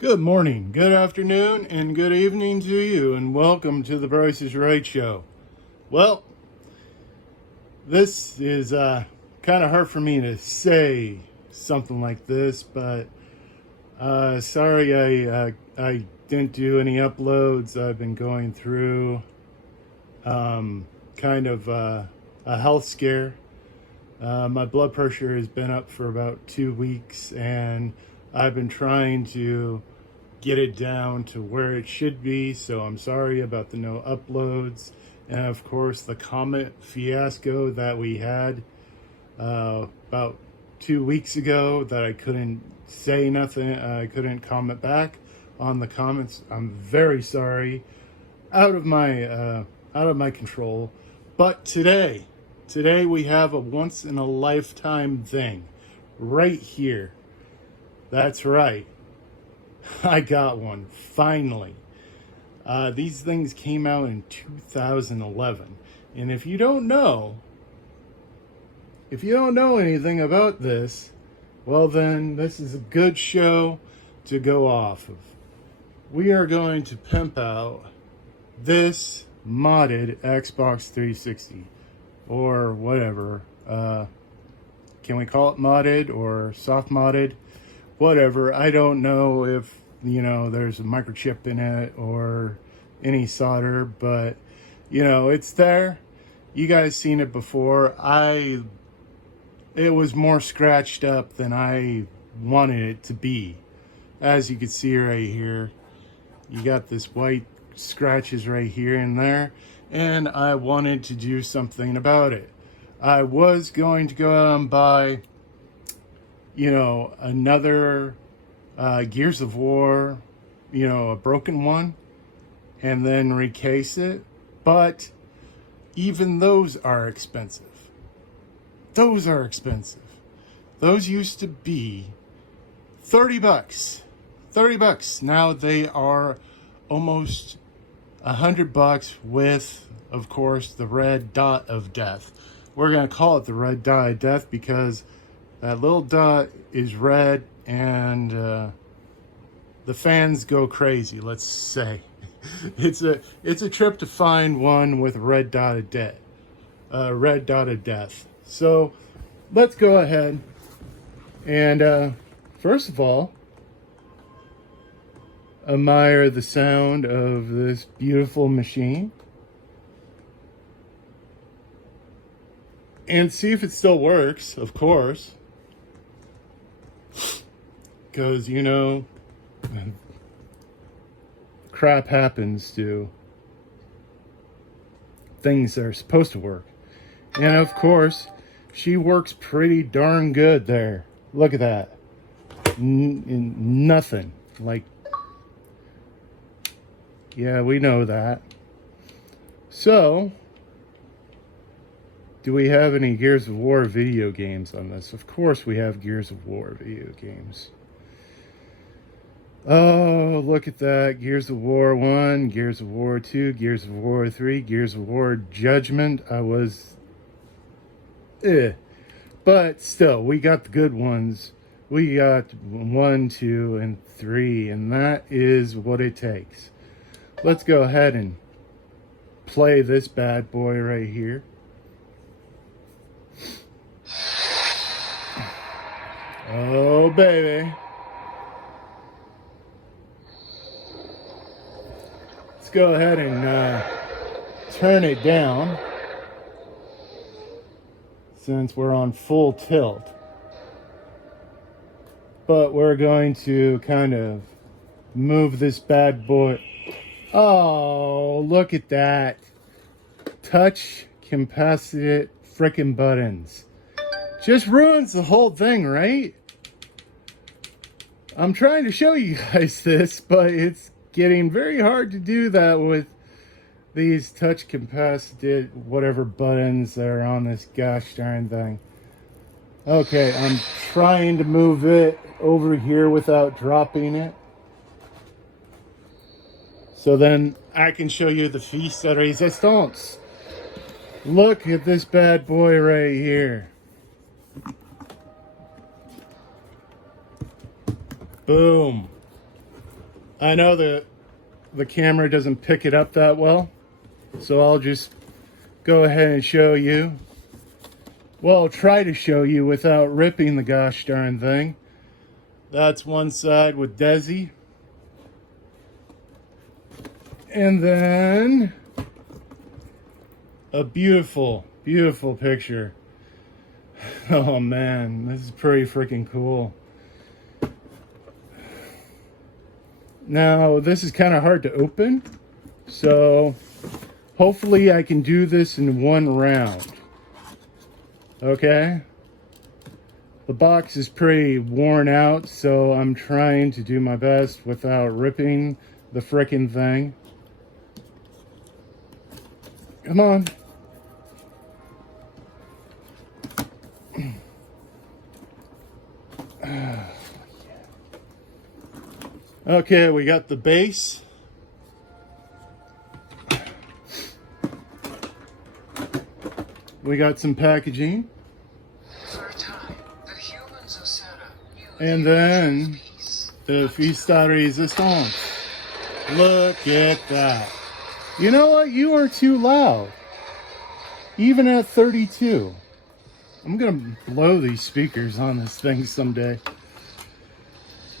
Good morning, good afternoon, and good evening to you, and welcome to the Price is Right show. Well, this is kind of hard for me to say something like this, but sorry I didn't do any uploads. I've been going through kind of a health scare. My blood pressure has been up for about 2 weeks, and I've been trying to get it down to where it should be. So I'm sorry about the no uploads, and of course the comment fiasco that we had about 2 weeks ago that I couldn't say nothing. I couldn't comment back on the comments. I'm very sorry. Out of my control. But today we have a once in a lifetime thing right here. That's right. I got one, finally. These things came out in 2011. And if you don't know anything about this, well then this is a good show to go off of. We are going to pimp out this modded Xbox 360 or whatever. Can we call it modded or soft modded? Whatever. I don't know if there's a microchip in it or any solder, but it's there. You guys seen it before. It was more scratched up than I wanted it to be. As you can see right here, you got this white scratches right here and there, and I wanted to do something about it. I was going to go out and buy another Gears of War, a broken one, and then recase it. But even those are expensive. Those are expensive. Those used to be $30. $30. Now they are almost $100 with, of course, the red dot of death. We're going to call it the red dot of death because that little dot is red, and the fans go crazy, let's say. It's a trip to find one with red dot of death. Red dot of death. So let's go ahead and first of all, admire the sound of this beautiful machine and see if it still works, of course. Because, crap happens to things that are supposed to work. And of course, she works pretty darn good there. Look at that. Nothing. Like, yeah, we know that. So, do we have any Gears of War video games on this? Of course we have Gears of War video games. Oh, look at that. Gears of War 1, Gears of War 2, Gears of War 3, Gears of War Judgment. But still, we got the good ones. We got 1, 2, and 3, and that is what it takes. Let's go ahead and play this bad boy right here. Oh, baby. Let's go ahead and turn it down since we're on full tilt. But we're going to kind of move this bad boy. Oh, look at that. Touch capacitive frickin' buttons. Just ruins the whole thing, right? I'm trying to show you guys this, but it's getting very hard to do that with these touch capacitive whatever buttons that are on this gosh darn thing. Okay, I'm trying to move it over here without dropping it. So then I can show you the piece de resistance. Look at this bad boy right here. Boom. I know that the camera doesn't pick it up that well, so I'll just go ahead and show you. Well, I'll try to show you without ripping the gosh darn thing. That's one side with Desi. And then a beautiful, beautiful picture. Oh man, this is pretty freaking cool. Now, this is kind of hard to open, so hopefully I can do this in one round. Okay? The box is pretty worn out, so I'm trying to do my best without ripping the frickin' thing. Come on. Okay, we got the base. We got some packaging. For a time, the humans of Sarah knew And then the Fista Resistance. Look at that. You know what? You are too loud. Even at 32. I'm gonna blow these speakers on this thing someday.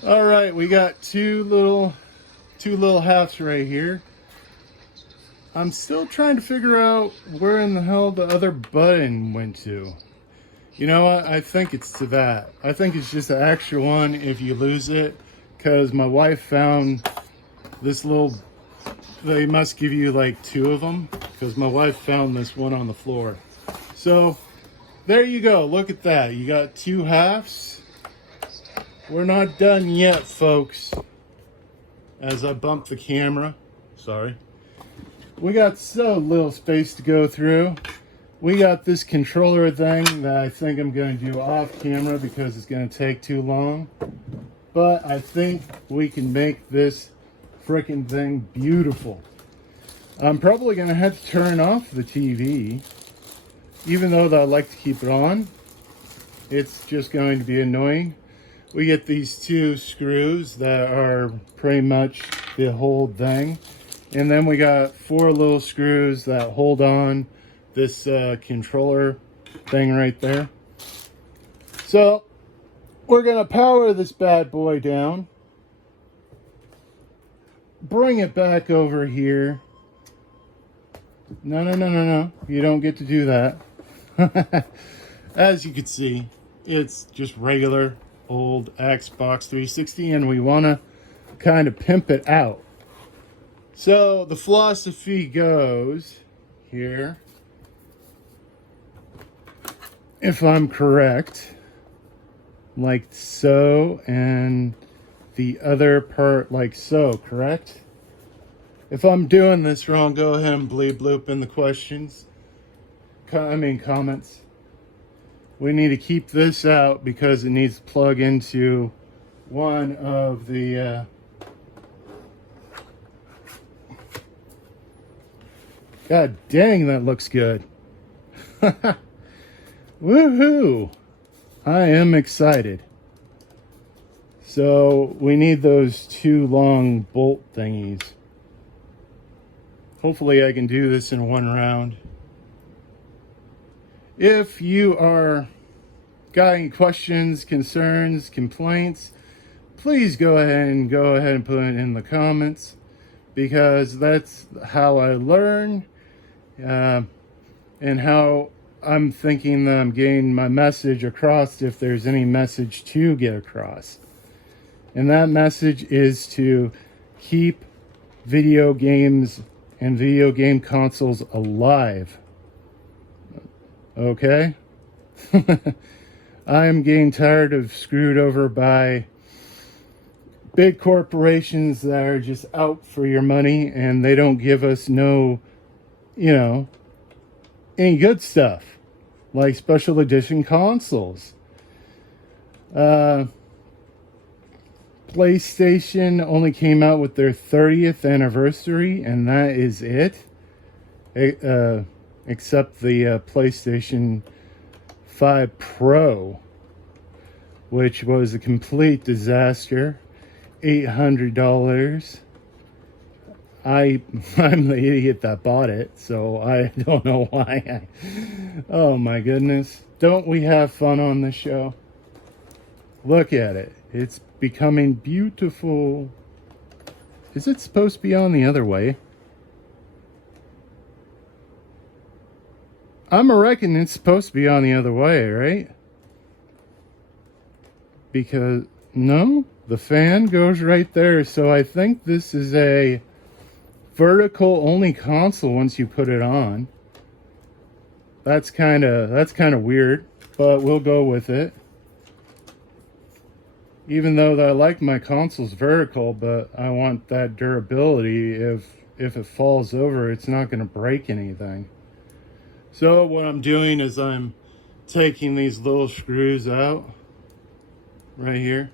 All right, we got two little halves right here. I'm still trying to figure out where in the hell the other button went to. You know what? I think it's to that. I think it's just an extra one if you lose it, because my wife found this little, they must give you like two of them, because my wife found this one on the floor. So there you go. Look at that. You got two halves. We're not done yet, folks. As I bump the camera. Sorry. We got so little space to go through. We got this controller thing that I think I'm going to do off camera because it's going to take too long. But I think we can make this freaking thing beautiful. I'm probably going to have to turn off the TV. Even though I like to keep it on. It's just going to be annoying. We get these two screws that are pretty much the whole thing. And then we got four little screws that hold on this controller thing right there. So we're going to power this bad boy down. Bring it back over here. No. You don't get to do that. As you can see, it's just regular old Xbox 360, and we want to kind of pimp it out. So the philosophy goes here, if I'm correct, like so, and the other part like so, correct? If I'm doing this wrong, go ahead and bleep bloop in the questions. Comments. We need to keep this out because it needs to plug into one of the God dang, that looks good. Woohoo! I am excited. So we need those two long bolt thingies. Hopefully I can do this in one round. If you are got any questions, concerns, complaints, please go ahead and put it in the comments, because that's how I learn and how I'm thinking that I'm getting my message across, if there's any message to get across. And that message is to keep video games and video game consoles alive. Okay? I am getting tired of screwed over by big corporations that are just out for your money, and they don't give us no, any good stuff, like special edition consoles. PlayStation only came out with their 30th anniversary, and that is it. Except the PlayStation 5 Pro, which was a complete disaster. $800. I'm the idiot that bought it, so I don't know why. Oh my goodness. Don't we have fun on this show? Look at it. It's becoming beautiful. Is it supposed to be on the other way? I'm a reckon it's supposed to be on the other way, right? Because, no, the fan goes right there. So I think this is a vertical only console once you put it on. That's kind of weird, but we'll go with it. Even though I like my consoles vertical, but I want that durability. If it falls over, it's not going to break anything. So what I'm doing is I'm taking these little screws out right here.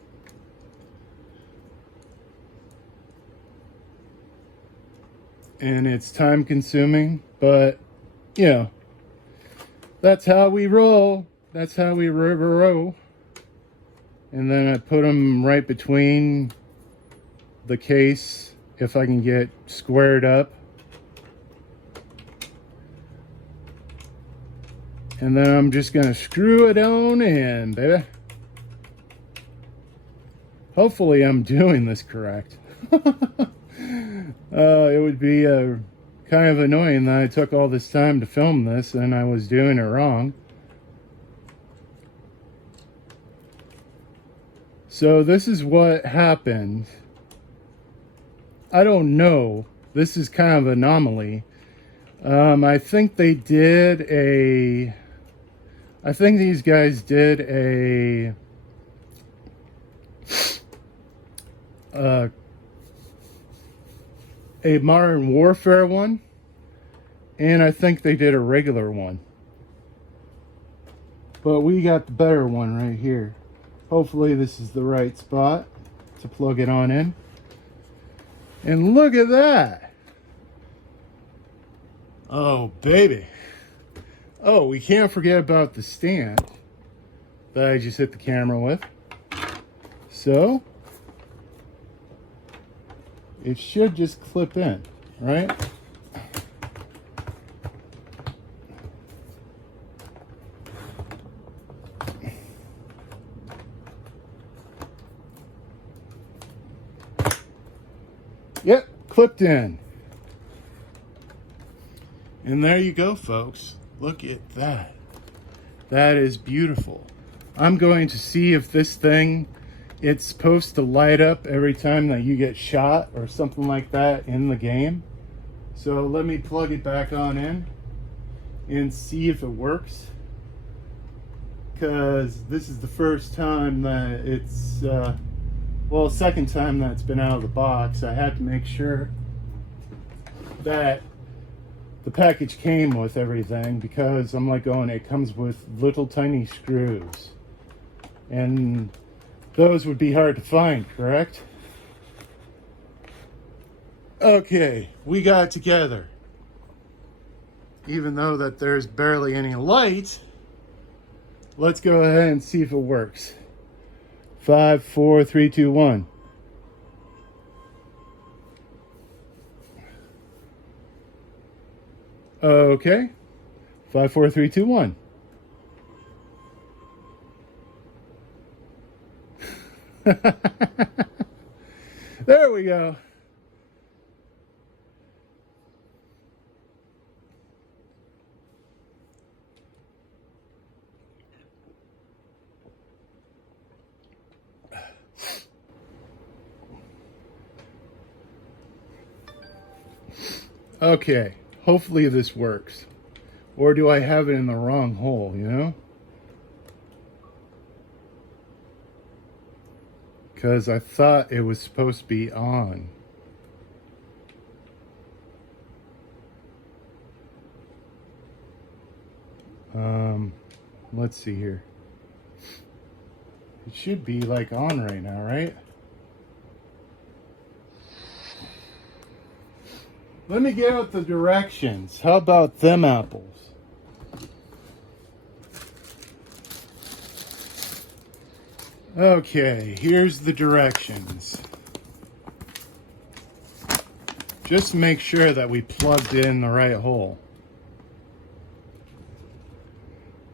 And it's time consuming, but you know, that's how we roll. That's how we roll. And then I put them right between the case if I can get squared up. And then I'm just gonna screw it on in, baby. Hopefully I'm doing this correct. It would be kind of annoying that I took all this time to film this and I was doing it wrong. So this is what happened. I don't know. This is kind of an anomaly. I think they did a... I think these guys did a Modern Warfare one, and I think they did a regular one. But we got the better one right here. Hopefully this is the right spot to plug it on in. And look at that! Oh, baby. Oh, we can't forget about the stand that I just hit the camera with. So, it should just clip in, right? Yep, clipped in. And there you go, folks. Look at that. That is beautiful. I'm going to see if this thing, it's supposed to light up every time that you get shot or something like that in the game. So let me plug it back on in and see if it works. Because this is the first time that it's, well, second time that it's been out of the box. I had to make sure that the package came with everything, because I'm like going, it comes with little tiny screws. And those would be hard to find, correct? Okay, we got it together. Even though that there's barely any light, let's go ahead and see if it works. 5, 4, 3, 2, 1. Okay. 5, 4, 3, 2, 1. There we go. Okay, hopefully this works. Or do I have it in the wrong hole, you know? Because I thought it was supposed to be on. Let's see here. It should be like on right now, right? Let me get out the directions. How about them apples? Okay, here's the directions. just make sure that we plugged in the right hole.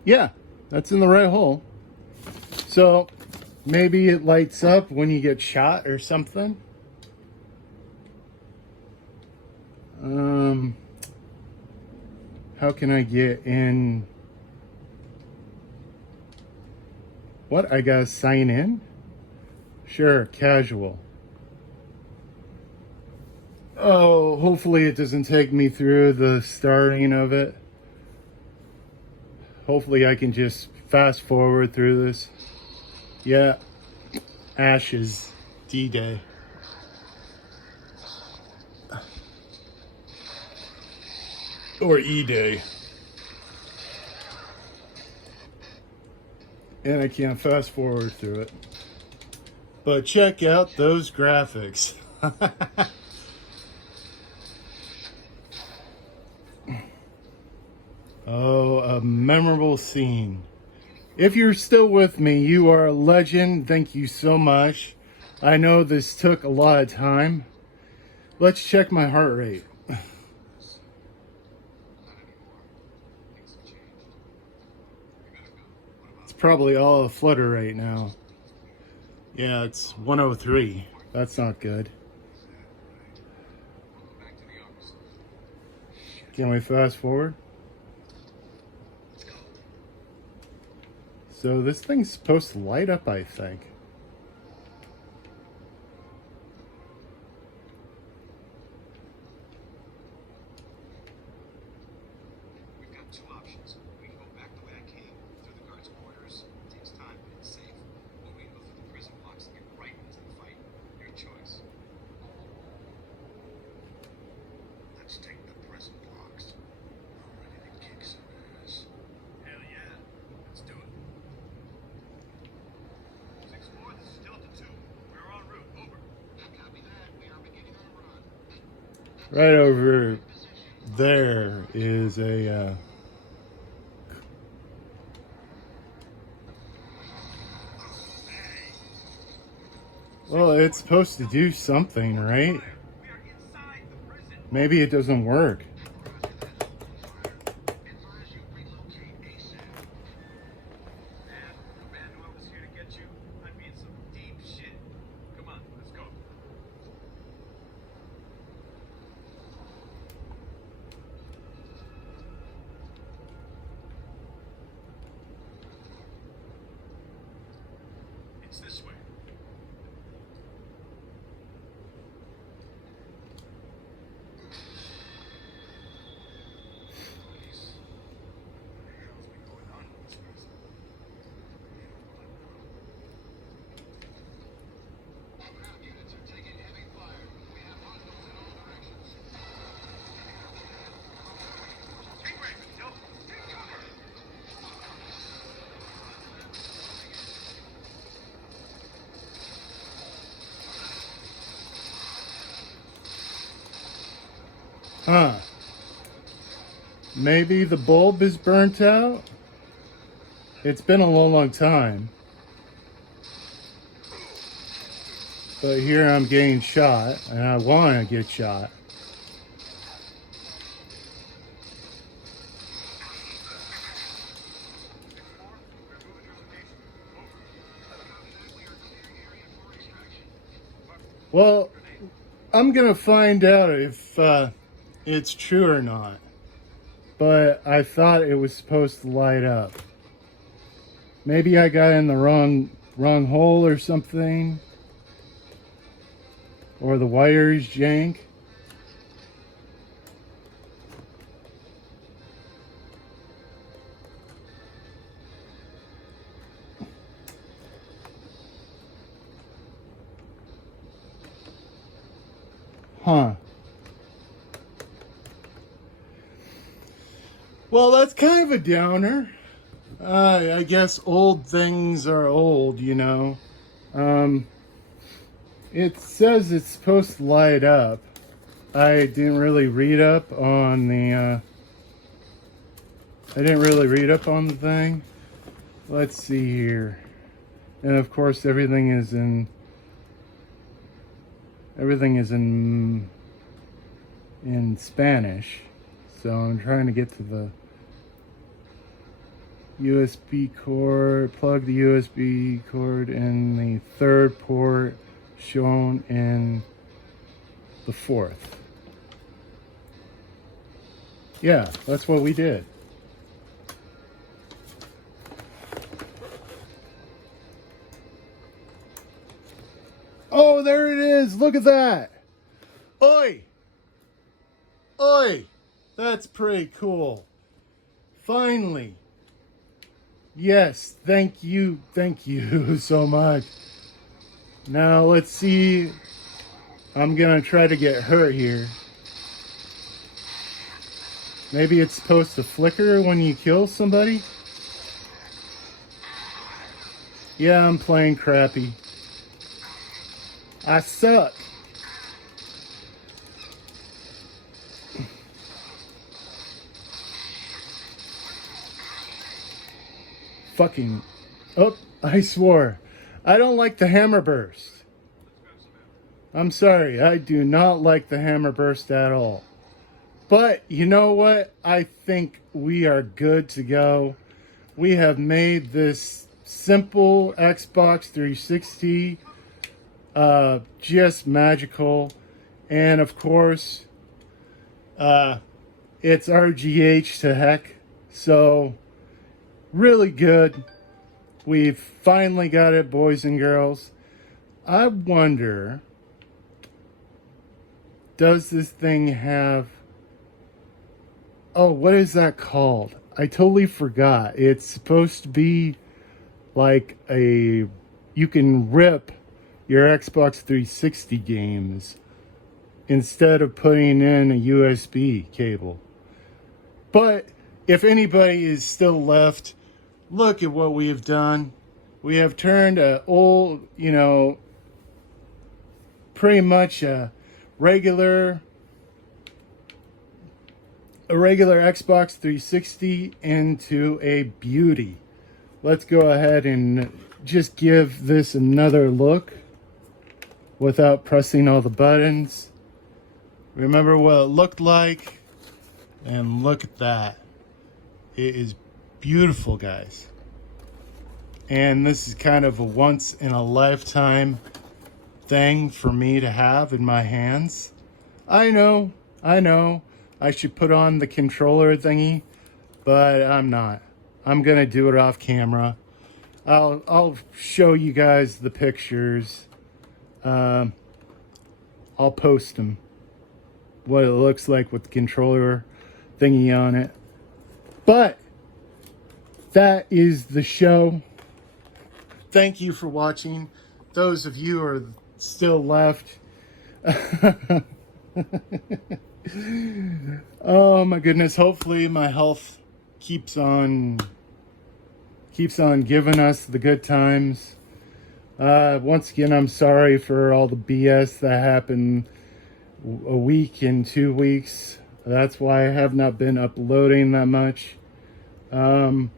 Yeah, that's in the right hole. So maybe it lights up when you get shot or something. How can I get in? What? I gotta sign in? Sure, casual. Oh, hopefully it doesn't take me through the starting of it. Hopefully I can just fast forward through this. Yeah, Ashes, D-Day. Or E-Day. And I can't fast forward through it. But check out those graphics. Oh, a memorable scene. If you're still with me, you are a legend. Thank you so much. I know this took a lot of time. Let's check my heart rate. It's probably all a flutter right now. Yeah, it's 103. That's not good. Can we fast forward? So this thing's supposed to light up, I think. We've got two options. We can go back the way I came, through the guards' quarters. It takes time, but it's safe. Or we can go through the prison blocks and get right into the fight. Your choice. Let's take the prison blocks. I'm ready to kick some ass. Hell yeah. Let's do it. 6-4, this is Delta 2. We're en route. Over. Copy that. We are beginning our run. Right over there is a well, it's supposed to do something, right? We are inside the prison. Maybe it doesn't work. Advise you relocate ASAP. Man, if a man knew I was here to get you, I'd be in some deep shit. Come on, let's go. It's this way. Police. What the hell's been going on with this prison? Ground units are taking heavy fire. We have hostiles in all directions. Take Raven, Delta. Take cover. Huh. Maybe the bulb is burnt out? It's been a long, long time. But here I'm getting shot, and I want to get shot. Well, I'm gonna find out if it's true or not. But I thought it was supposed to light up. Maybe I got in the wrong hole or something. Or the wires jank. Huh. Well, that's kind of a downer. I guess old things are old, you know. It says it's supposed to light up. I didn't really read up on the thing. Let's see here. And of course everything is in in Spanish. So I'm trying to get to the USB cord, plug the USB cord in the third port shown in the fourth. Yeah, that's what we did. Oh, there it is. Look at that. Oi! Oi! That's pretty cool. Finally. Yes, thank you so much. Now let's see. I'm gonna try to get her here. Maybe it's supposed to flicker when you kill somebody? Yeah, I'm playing crappy. I suck. Fucking. Oh, I swore. I don't like the hammer burst. I'm sorry, I do not like the hammer burst at all. But you know what? I think we are good to go. We have made this simple Xbox 360 just magical. And of course, it's RGH to heck. So, really good. We've finally got it, boys and girls. I wonder, does this thing have... Oh, what is that called? I totally forgot. It's supposed to be like a... You can rip your Xbox 360 games instead of putting in a USB cable. But if anybody is still left, look at what we have done. We have turned a old, pretty much a regular Xbox 360 into a beauty. Let's go ahead and just give this another look without pressing all the buttons. Remember what it looked like, and look at that. It is beautiful, guys. And this is kind of a once in a lifetime thing for me to have in my hands. I know. I should put on the controller thingy, but I'm not. I'm gonna do it off camera. I'll show you guys the pictures. I'll post them. What it looks like with the controller thingy on it. But that is the show. Thank you for watching. Those of you who are still left. Oh my goodness. Hopefully my health keeps on giving us the good times. Once again, I'm sorry for all the BS that happened a week and 2 weeks. That's why I have not been uploading that much. We're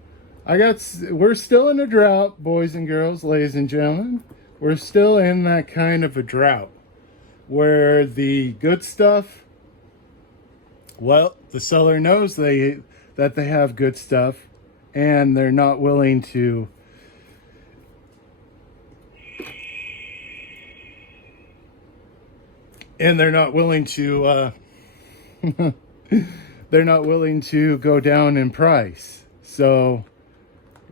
still in a drought, boys and girls, ladies and gentlemen. We're still in that kind of a drought where the good stuff, well, the seller knows that they have good stuff, and they're not willing to they're not willing to go down in price. So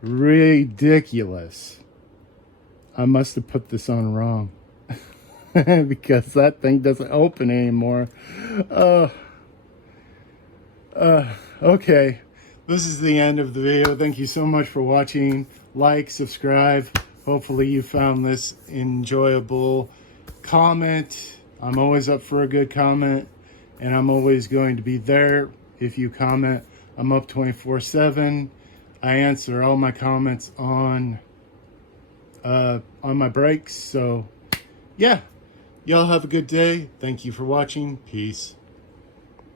ridiculous. I must have put this on wrong because that thing doesn't open anymore. Okay, this is the end of the video. Thank you so much for watching. Like, subscribe. Hopefully you found this enjoyable. Comment. I'm always up for a good comment, and I'm always going to be there if you comment. I'm up 24/7. I answer all my comments on my breaks. So yeah, y'all have a good day. Thank you for watching. Peace.